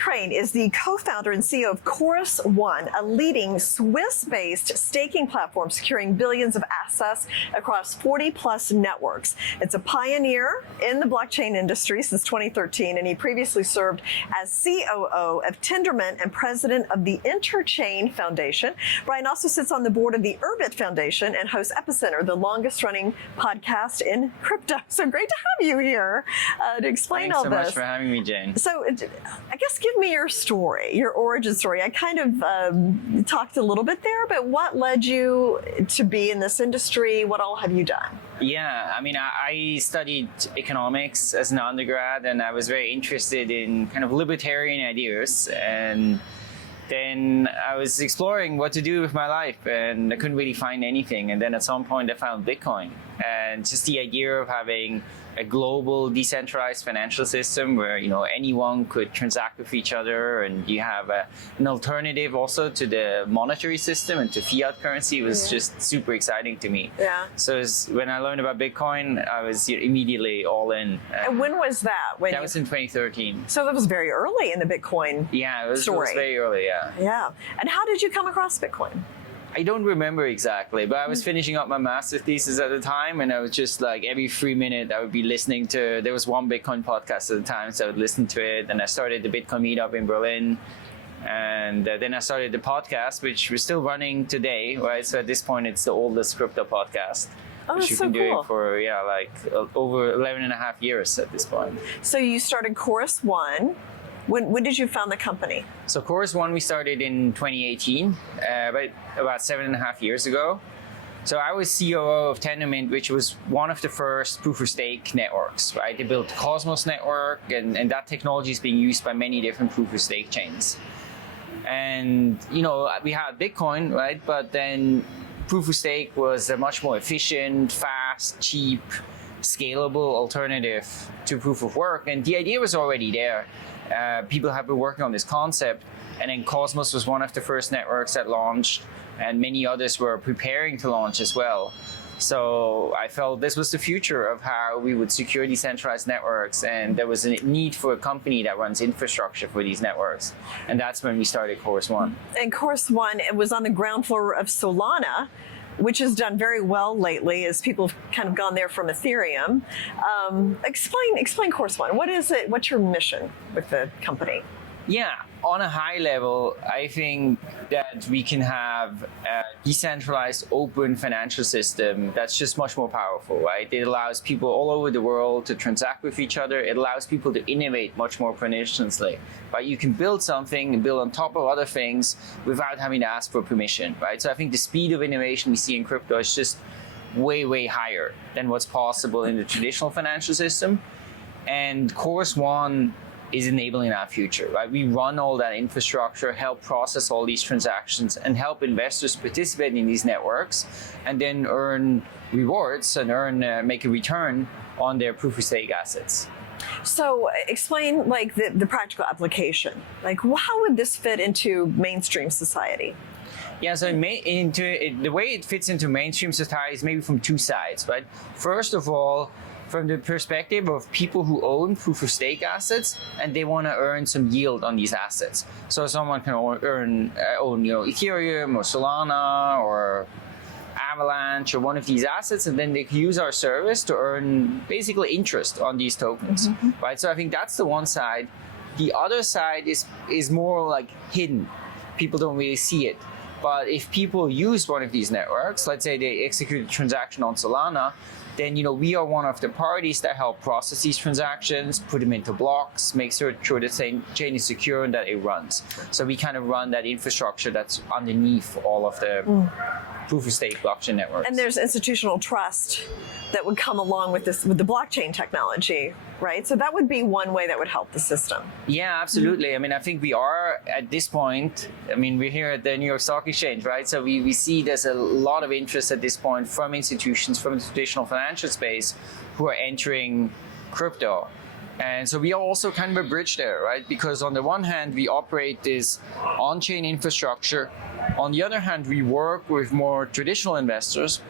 Crain is the co-founder and CEO of Chorus One, a leading Swiss-based staking platform securing billions of assets across 40-plus networks. It's a pioneer in the blockchain industry since 2013, and he previously served as COO of Tendermint and president of the Interchain Foundation. Brian also sits on the board of the Urbit Foundation and hosts Epicenter, the longest-running podcast in crypto. So great to have you here to explain all this. Thanks so much for having me, Jane. So I guess give me your story, your origin story. I kind of talked a little bit there, but what led you to be in this industry? What all have you done? Yeah, I mean, I studied economics as an undergrad, and I was very interested in kind of libertarian ideas. And then I was exploring what to do with my life, and I couldn't really find anything. And then at some point I found Bitcoin, and just the idea of having a global decentralized financial system where, you know, anyone could transact with each other, and you have an alternative also to the monetary system and to fiat currency was just super exciting to me. Yeah. So when I learned about Bitcoin, I was immediately all in. And when was that? That was in 2013. So that was very early in the Bitcoin Yeah, it was story. very early, yeah. Yeah. And how did you come across Bitcoin? I don't remember exactly, but I was finishing up my master's thesis at the time, and I was just like every 3 minutes I would be listening to, there was one Bitcoin podcast at the time, so I would listen to it, and I started the Bitcoin meetup in Berlin, and then I started the podcast, which we're still running today, right? So at this point, it's the oldest crypto podcast. Oh, which that's you've so been doing cool. for, over 11 and a half years at this point. So you started Chorus One. When did you found the company? So Chorus One we started in 2018, about 7.5 years ago. So I was COO of Tendermint, which was one of the first proof of stake networks, right? They built the Cosmos network, and that technology is being used by many different proof of stake chains. And, you know, we had Bitcoin, right? But then proof of stake was a much more efficient, fast, cheap, scalable alternative to proof of work. And the idea was already there. People have been working on this concept, and then Cosmos was one of the first networks that launched, and many others were preparing to launch as well. So I felt this was the future of how we would secure decentralized networks, and there was a need for a company that runs infrastructure for these networks. And that's when we started Chorus One. And Chorus One, it was on the ground floor of Solana, which has done very well lately as people have kind of gone there from Ethereum. Explain Chorus One. What is it? What's your mission with the company? Yeah, on a high level, I think that we can have a decentralized, open financial system that's just much more powerful, right? It allows people all over the world to transact with each other. It allows people to innovate much more permissionlessly, right? You can build something and build on top of other things without having to ask for permission, right? So I think the speed of innovation we see in crypto is just way, way higher than what's possible in the traditional financial system. And Chorus One is enabling our future, right? We run all that infrastructure, help process all these transactions, and help investors participate in these networks, and then earn rewards and make a return on their proof of stake assets. So explain like the practical application. Like how would this fit into mainstream society? Yeah, so the way it fits into mainstream society is maybe from two sides, right? First of all, from the perspective of people who own proof of stake assets and they want to earn some yield on these assets. So someone can own Ethereum or Solana or Avalanche or one of these assets, and then they can use our service to earn basically interest on these tokens, right? So I think that's the one side. The other side is more like hidden. People don't really see it. But if people use one of these networks, let's say they execute a transaction on Solana, then we are one of the parties that help process these transactions, put them into blocks, make sure the chain is secure and that it runs. So we kind of run that infrastructure that's underneath all of the proof of stake blockchain networks. And there's institutional trust that would come along with this, with the blockchain technology, right? So that would be one way that would help the system. Yeah, absolutely. I mean, I think we are at this point, we're here at the New York Stock Exchange, right? So we see there's a lot of interest at this point from institutions, from the traditional financial space who are entering crypto. And so we are also kind of a bridge there, right? Because on the one hand, we operate this on-chain infrastructure. On the other hand, we work with more traditional investors.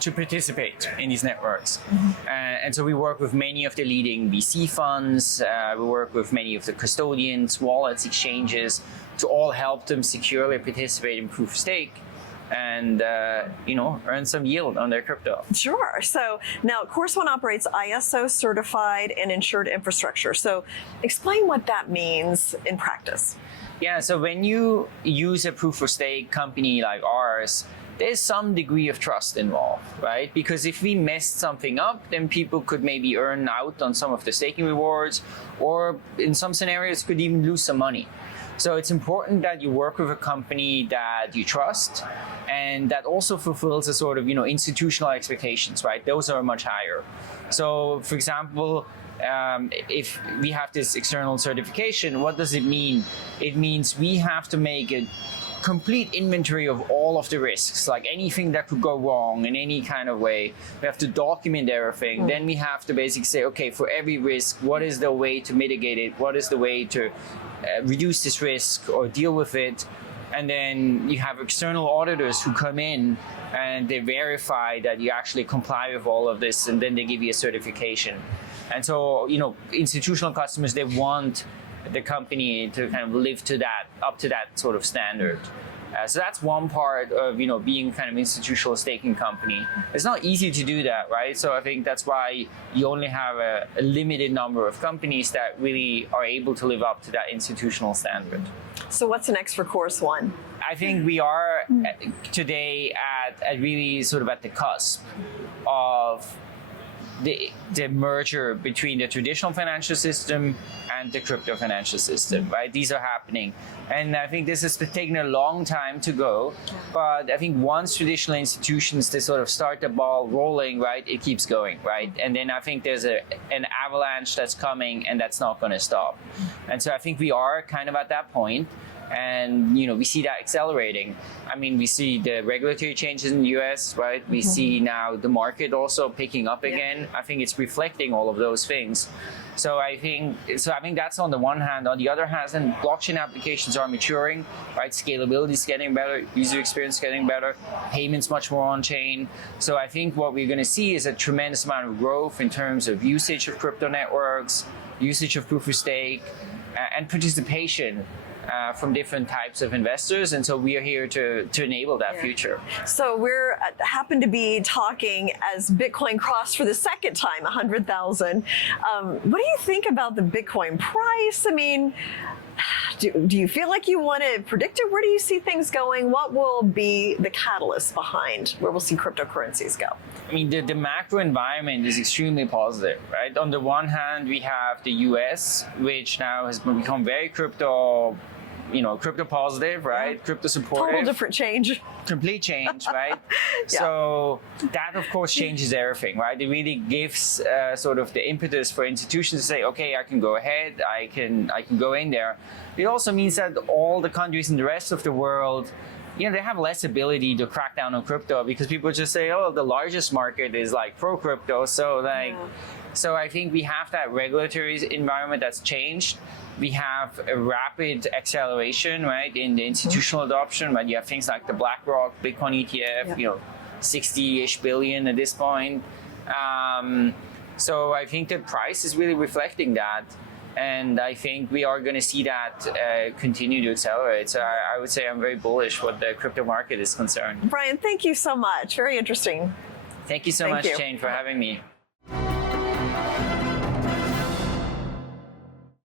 to participate in these networks. And so we work with many of the leading VC funds, we work with many of the custodians, wallets, exchanges, to all help them securely participate in proof of stake and earn some yield on their crypto. Sure. So now Chorus One operates ISO certified and insured infrastructure. So explain what that means in practice. Yeah, so when you use a proof of stake company like ours, there's some degree of trust involved, right? Because if we messed something up, then people could maybe earn out on some of the staking rewards, or in some scenarios could even lose some money. So it's important that you work with a company that you trust and that also fulfills a sort of, institutional expectations, right? Those are much higher. So for example, if we have this external certification, what does it mean? It means we have to make a complete inventory of all of the risks, like anything that could go wrong in any kind of way. We have to document everything. Then we have to basically say, okay, for every risk, what is the way to mitigate it? What is the way to reduce this risk or deal with it? And then you have external auditors who come in and they verify that you actually comply with all of this, and then they give you a certification. And so, institutional customers, they want the company to kind of live to that, up to that sort of standard. So that's one part of being kind of institutional staking company. It's not easy to do that, right? So I think that's why you only have a limited number of companies that really are able to live up to that institutional standard. So what's next for Chorus One? I think we are today at really sort of at the cusp of the merger between the traditional financial system and the crypto financial system, right? These are happening. And I think this has taken a long time to go, but I think once traditional institutions, they sort of start the ball rolling, right, it keeps going, right? And then I think there's an avalanche that's coming, and that's not going to stop. And so I think we are kind of at that point. And we see that accelerating. I mean, we see the regulatory changes in the US, right? We see now the market also picking up again. I think it's reflecting all of those things. So I think that's on the one hand. On the other hand, then blockchain applications are maturing, right? Scalability is getting better, user experience is getting better, payments much more on chain. So I think what we're going to see is a tremendous amount of growth in terms of usage of crypto networks, usage of proof of stake, and participation from different types of investors, and so we are here to enable that future. So we're happen to be talking as Bitcoin crossed for the second time 100,000. What do you think about the Bitcoin price? I mean, do you feel like you want to predict it? Where do you see things going? What will be the catalyst behind where we'll see cryptocurrencies go? I mean, the macro environment is extremely positive, right? On the one hand, we have the US, which now has become very crypto positive, right? Crypto supportive. Total different change. Complete change, right? So that, of course, changes everything, right? It really gives sort of the impetus for institutions to say, okay, I can go ahead, I can go in there. It also means that all the countries in the rest of the world, they have less ability to crack down on crypto because people just say, oh, the largest market is like pro crypto. So so I think we have that regulatory environment that's changed. We have a rapid acceleration, right, in the institutional adoption. Right, you have things like the BlackRock Bitcoin ETF, 60-ish billion at this point. So I think the price is really reflecting that. And I think we are going to see that continue to accelerate. So I would say I'm very bullish what the crypto market is concerned. Brian, thank you so much. Very interesting. Thank you so much, Jane, for having me.